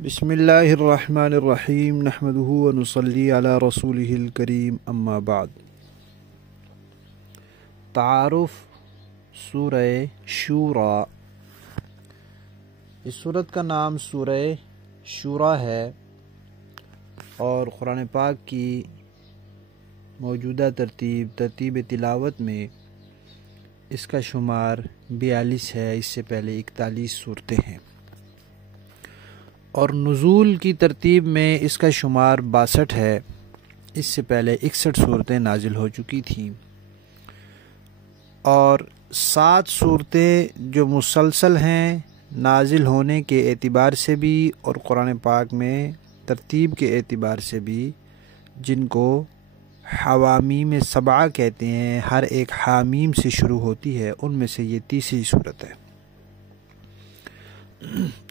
بسم اللہ الرحمن الرحیم نحمدہ ونصلی علی رسولہ الکریم اما بعد۔ تعارف سورہ شورى۔ اس سورت کا نام سورہ شورى ہے اور قرآن پاک کی موجودہ ترتیب تلاوت میں اس کا شمار 42 ہے۔ اس سے پہلے 41 صورتیں ہیں اور نزول کی ترتیب میں اس کا شمار 62 ہے۔ اس سے پہلے 61 صورتیں نازل ہو چکی تھیں اور 7 صورتیں جو مسلسل ہیں نازل ہونے کے اعتبار سے بھی اور قرآن پاک میں ترتیب کے اعتبار سے بھی، جن کو حوامیم 7 کہتے ہیں، ہر ایک حامیم سے شروع ہوتی ہے، ان میں سے یہ تیسری صورت ہے۔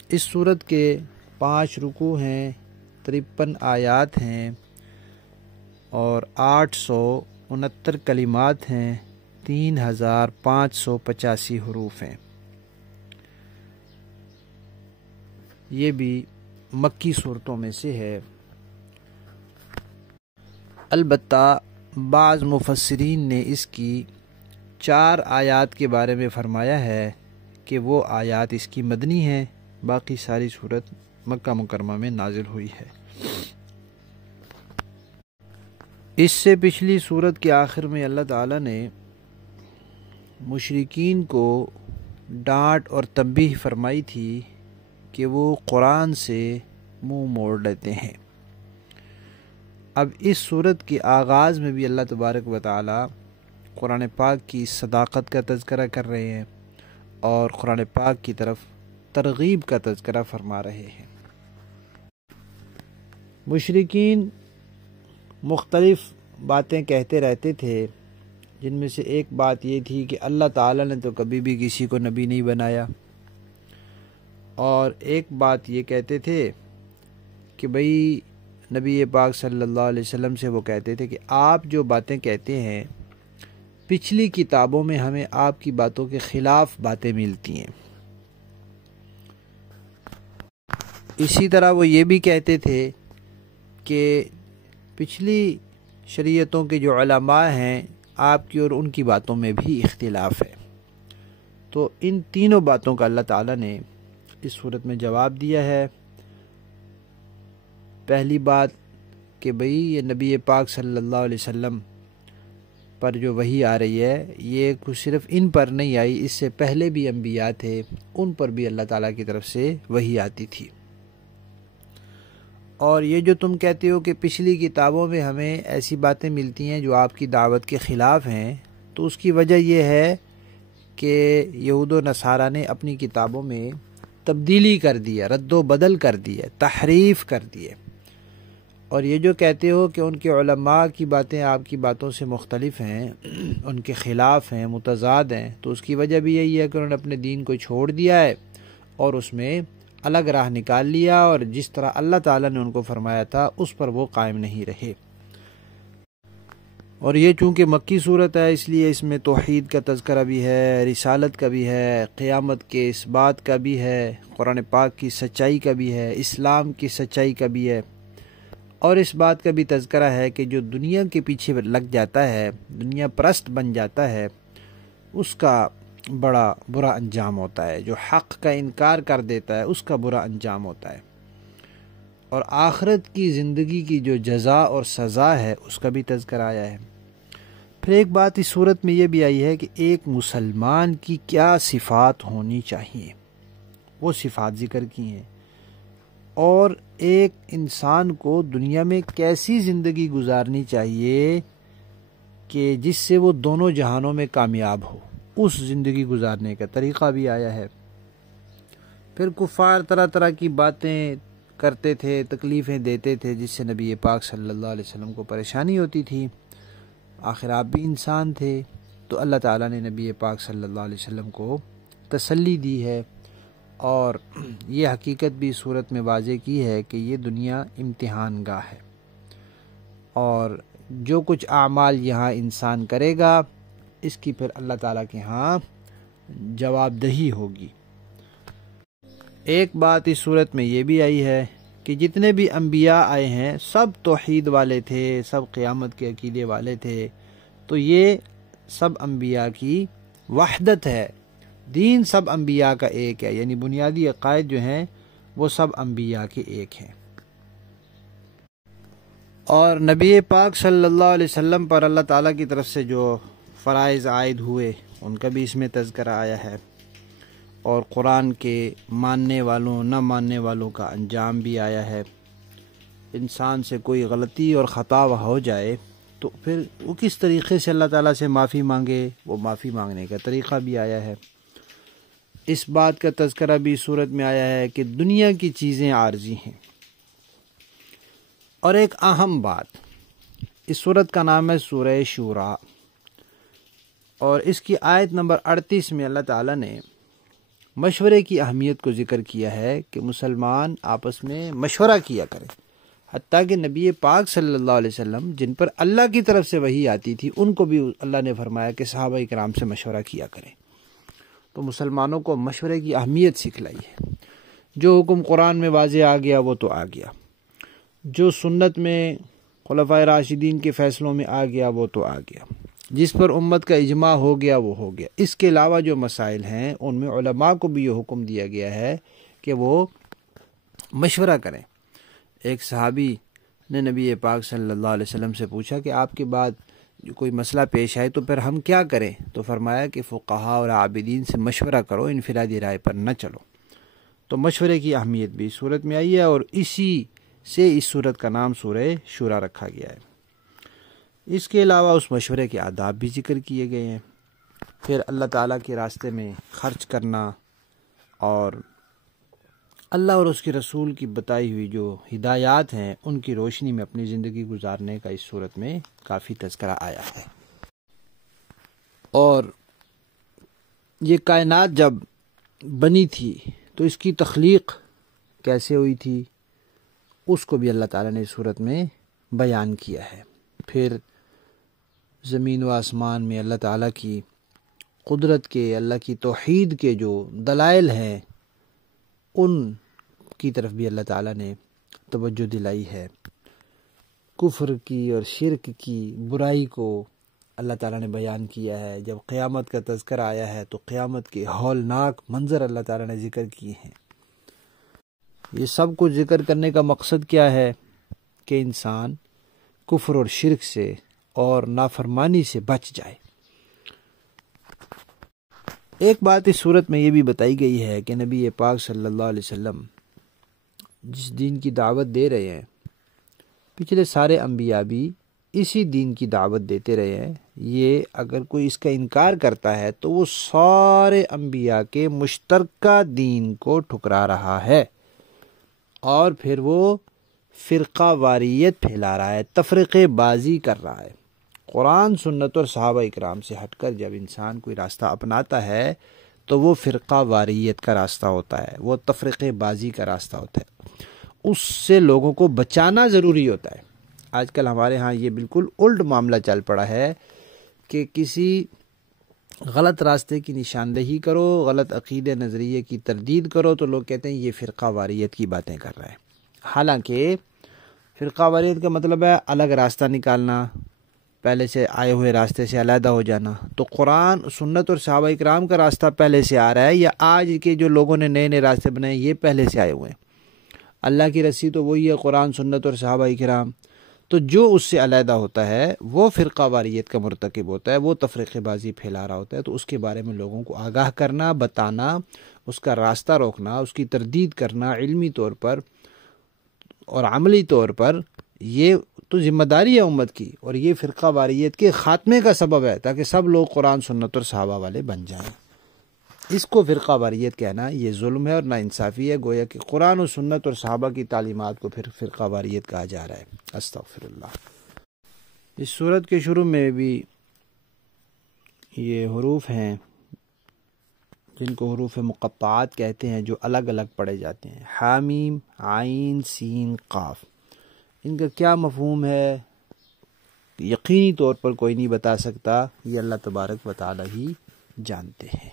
اس صورت کے 5 رکوع ہیں، 53 آیات ہیں اور 869 کلمات ہیں، 3585 حروف ہیں۔ یہ بھی مکی صورتوں میں سے ہے۔ البتہ بعض مفسرین نے اس کی 4 آیات کے بارے میں فرمایا ہے کہ وہ آیات اس کی مدنی ہیں، باقی ساری صورت مکہ مکرمہ میں نازل ہوئی ہے۔ اس سے پچھلی صورت کے آخر میں اللہ تعالیٰ نے مشرکین کو ڈانٹ اور تنبیہ فرمائی تھی کہ وہ قرآن سے منہ موڑ لیتے ہیں۔ اب اس صورت کے آغاز میں بھی اللہ تبارک و تعالیٰ قرآن پاک کی صداقت کا تذکرہ کر رہے ہیں اور قرآن پاک کی طرف ترغیب کا تذکرہ فرما رہے ہیں۔ مشرکین مختلف باتیں کہتے رہتے تھے، جن میں سے ایک بات یہ تھی کہ اللہ تعالیٰ نے تو کبھی بھی کسی کو نبی نہیں بنایا، اور ایک بات یہ کہتے تھے کہ بھئی نبی پاک صلی اللہ علیہ وسلم سے وہ کہتے تھے کہ آپ جو باتیں کہتے ہیں پچھلی کتابوں میں ہمیں آپ کی باتوں کے خلاف باتیں ملتی ہیں۔ اسی طرح وہ یہ بھی کہتے تھے کہ پچھلی شریعتوں کے جو علماء ہیں آپ کی اور ان کی باتوں میں بھی اختلاف ہے۔ تو ان تینوں باتوں کا اللہ تعالیٰ نے اس صورت میں جواب دیا ہے۔ پہلی بات کہ بھئی یہ نبی پاک صلی اللہ علیہ وسلم پر جو وحی آ رہی ہے یہ کچھ صرف ان پر نہیں آئی، اس سے پہلے بھی انبیاء تھے، ان پر بھی اللہ تعالیٰ کی طرف سے وحی آتی تھی۔ اور یہ جو تم کہتے ہو کہ پچھلی کتابوں میں ہمیں ایسی باتیں ملتی ہیں جو آپ کی دعوت کے خلاف ہیں، تو اس کی وجہ یہ ہے کہ یہود و نصارہ نے اپنی کتابوں میں تبدیلی کر دیا، رد و بدل کر دیا، تحریف کر دیے۔ اور یہ جو کہتے ہو کہ ان کے علماء کی باتیں آپ کی باتوں سے مختلف ہیں، ان کے خلاف ہیں، متضاد ہیں، تو اس کی وجہ بھی یہی ہے کہ انہوں نے اپنے دین کو چھوڑ دیا ہے اور اس میں الگ راہ نکال لیا، اور جس طرح اللہ تعالیٰ نے ان کو فرمایا تھا اس پر وہ قائم نہیں رہے۔ اور یہ چونکہ مکی صورت ہے اس لیے اس میں توحید کا تذکرہ بھی ہے، رسالت کا بھی ہے، قیامت کے اس بات کا بھی ہے، قرآن پاک کی سچائی کا بھی ہے، اسلام کی سچائی کا بھی ہے، اور اس بات کا بھی تذکرہ ہے کہ جو دنیا کے پیچھے لگ جاتا ہے، دنیا پرست بن جاتا ہے، اس کا بڑا برا انجام ہوتا ہے۔ جو حق کا انکار کر دیتا ہے اس کا برا انجام ہوتا ہے، اور آخرت کی زندگی کی جو جزا اور سزا ہے اس کا بھی تذکرہ آیا ہے۔ پھر ایک بات اس صورت میں یہ بھی آئی ہے کہ ایک مسلمان کی کیا صفات ہونی چاہیے، وہ صفات ذکر کی ہیں، اور ایک انسان کو دنیا میں کیسی زندگی گزارنی چاہیے کہ جس سے وہ دونوں جہانوں میں کامیاب ہو، اس زندگی گزارنے کا طریقہ بھی آیا ہے۔ پھر کفار طرح طرح کی باتیں کرتے تھے، تکلیفیں دیتے تھے، جس سے نبی پاک صلی اللہ علیہ وسلم کو پریشانی ہوتی تھی۔ آخر آپ بھی انسان تھے، تو اللہ تعالیٰ نے نبی پاک صلی اللہ علیہ وسلم کو تسلی دی ہے، اور یہ حقیقت بھی صورت میں واضح کی ہے کہ یہ دنیا امتحان گاہ ہے، اور جو کچھ اعمال یہاں انسان کرے گا اس کی پھر اللہ تعالیٰ کے ہاں جواب دہی ہوگی۔ ایک بات اس صورت میں یہ بھی آئی ہے کہ جتنے بھی انبیاء آئے ہیں سب توحید والے تھے، سب قیامت کے عقیدے والے تھے. تو یہ سب انبیاء کی وحدت ہے. دین سب انبیاء کا ایک ہے، یعنی بنیادی عقائد جو ہیں وہ سب انبیاء کے ایک ہیں. اور نبی پاک صلی اللہ علیہ وسلم پر اللہ تعالیٰ کی طرف سے جو فرائض عائد ہوئے ان کا بھی اس میں تذکرہ آیا ہے، اور قرآن کے ماننے والوں نہ ماننے والوں کا انجام بھی آیا ہے. انسان سے کوئی غلطی اور خطا ہو جائے تو پھر وہ کس طریقے سے اللہ تعالیٰ سے معافی مانگے، وہ معافی مانگنے کا طریقہ بھی آیا ہے. اس بات کا تذکرہ بھی صورت میں آیا ہے کہ دنیا کی چیزیں عارضی ہیں. اور ایک اہم بات، اس صورت کا نام ہے سورہ شورا، اور اس کی آیت نمبر 38 میں اللہ تعالیٰ نے مشورے کی اہمیت کو ذکر کیا ہے کہ مسلمان آپس میں مشورہ کیا کریں. حتیٰ کہ نبی پاک صلی اللہ علیہ وسلم جن پر اللہ کی طرف سے وحی آتی تھی ان کو بھی اللہ نے فرمایا کہ صحابہ کرام سے مشورہ کیا کریں. تو مسلمانوں کو مشورے کی اہمیت سکھلائی ہے. جو حکم قرآن میں واضح آ گیا وہ تو آ گیا، جو سنت میں خلفائے راشدین کے فیصلوں میں آ گیا وہ تو آ گیا، جس پر امت کا اجماع ہو گیا وہ ہو گیا. اس کے علاوہ جو مسائل ہیں ان میں علماء کو بھی یہ حکم دیا گیا ہے کہ وہ مشورہ کریں. ایک صحابی نے نبی پاک صلی اللہ علیہ وسلم سے پوچھا کہ آپ کے بعد کوئی مسئلہ پیش آئے تو پھر ہم کیا کریں؟ تو فرمایا کہ فقہاء اور عابدین سے مشورہ کرو، انفرادی رائے پر نہ چلو. تو مشورے کی اہمیت بھی صورت میں آئی ہے، اور اسی سے اس صورت کا نام سورہ شورا رکھا گیا ہے. اس کے علاوہ اس مشورے کے آداب بھی ذکر کیے گئے ہیں. پھر اللہ تعالیٰ کے راستے میں خرچ کرنا اور اللہ اور اس کے رسول کی بتائی ہوئی جو ہدایات ہیں ان کی روشنی میں اپنی زندگی گزارنے کا اس صورت میں کافی تذکرہ آیا ہے. اور یہ کائنات جب بنی تھی تو اس کی تخلیق کیسے ہوئی تھی اس کو بھی اللہ تعالیٰ نے اس صورت میں بیان کیا ہے. پھر زمین و آسمان میں اللہ تعالیٰ کی قدرت کے، اللہ کی توحید کے جو دلائل ہیں ان کی طرف بھی اللہ تعالیٰ نے توجہ دلائی ہے. کفر کی اور شرک کی برائی کو اللہ تعالیٰ نے بیان کیا ہے. جب قیامت کا تذکرہ آیا ہے تو قیامت کے ہولناک منظر اللہ تعالیٰ نے ذکر کیے ہیں. یہ سب کچھ ذکر کرنے کا مقصد کیا ہے؟ کہ انسان کفر اور شرک سے اور نافرمانی سے بچ جائے. ایک بات اس صورت میں یہ بھی بتائی گئی ہے کہ نبی پاک صلی اللہ علیہ وسلم جس دین کی دعوت دے رہے ہیں پچھلے سارے انبیاء بھی اسی دین کی دعوت دیتے رہے ہیں. یہ اگر کوئی اس کا انکار کرتا ہے تو وہ سارے انبیاء کے مشترکہ دین کو ٹھکرا رہا ہے، اور پھر وہ فرقہ واریت پھیلا رہا ہے، تفرقے بازی کر رہا ہے. قرآن، سنت اور صحابہ اکرام سے ہٹ کر جب انسان کوئی راستہ اپناتا ہے تو وہ فرقہ واریت کا راستہ ہوتا ہے، وہ تفرقے بازی کا راستہ ہوتا ہے. اس سے لوگوں کو بچانا ضروری ہوتا ہے. آج کل ہمارے ہاں یہ بالکل الٹ معاملہ چل پڑا ہے کہ کسی غلط راستے کی نشاندہی کرو، غلط عقیدے نظریے کی تردید کرو تو لوگ کہتے ہیں یہ فرقہ واریت کی باتیں کر رہے ہیں. حالانکہ فرقہ واریت کا مطلب ہے الگ راستہ نکالنا، پہلے سے آئے ہوئے راستے سے علیحدہ ہو جانا. تو قرآن، سنت اور صحابہ اکرام کا راستہ پہلے سے آ رہا ہے، یا آج کے جو لوگوں نے نئے نئے راستے بنائے یہ پہلے سے آئے ہوئے ہیں؟ اللہ کی رسی تو وہی ہے، قرآن، سنت اور صحابہ اکرام. تو جو اس سے علیحدہ ہوتا ہے وہ فرقہ واریت کا مرتکب ہوتا ہے، وہ تفرقے بازی پھیلا رہا ہوتا ہے. تو اس کے بارے میں لوگوں کو آگاہ کرنا، بتانا، اس کا راستہ روکنا، اس کی تردید کرنا علمی طور پر اور عملی طور پر، یہ تو ذمہ داری ہے امت کی، اور یہ فرقہ واریت کے خاتمے کا سبب ہے تاکہ سب لوگ قرآن، سنت اور صحابہ والے بن جائیں. اس کو فرقہ واریت کہنا یہ ظلم ہے اور ناانصافی ہے. گویا کہ قرآن و سنت اور صحابہ کی تعلیمات کو پھر فرقہ واریت کہا جا رہا ہے. استغفر اللہ. اس سورت کے شروع میں بھی یہ حروف ہیں جن کو حروف مقطعات کہتے ہیں، جو الگ الگ پڑھے جاتے ہیں. حامیم، عین، سین، قاف. ان کا کیا مفہوم ہے یقینی طور پر کوئی نہیں بتا سکتا، یہ اللہ تبارک و تعالی ہی جانتے ہیں.